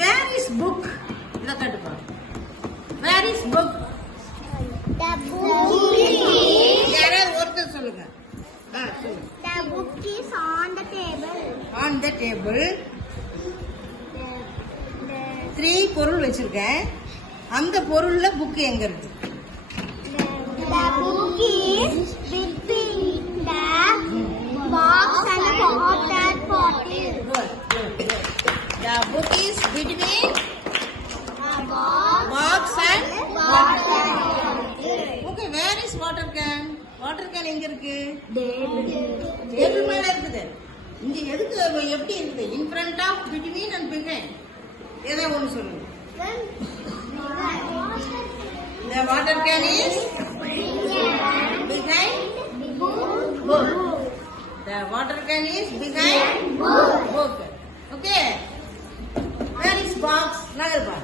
Where is book? இத கேட்டுப்பா. Where is book? The book is. யாராவது ஒருத்தர் சொல்லுங்க. சொல்லுங்க. The book is on the table. On the table. 3 பொருள் வச்சிருக்கேன். அந்த பொருள்ல புக் எங்க இருக்கு? The book is between the box and the water bottle. Good. The book is between The box and water bottle. Okay, where is water can? Water can எங்க இருக்கு? Table மேல இருக்குது. இங்க எதுக்கு எப்படி இருக்குது? In front of, between and behind. ஏதோ ஒன்னு சொல்லுங்க. The water can is behind book. The water can is behind book. Okay. Where is box? Nagarba.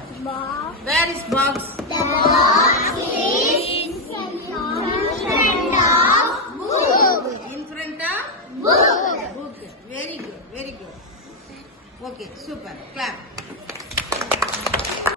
Where is box? The box is in front of book. In front of Book. book. Very good. Very good. Okay, super. Clap.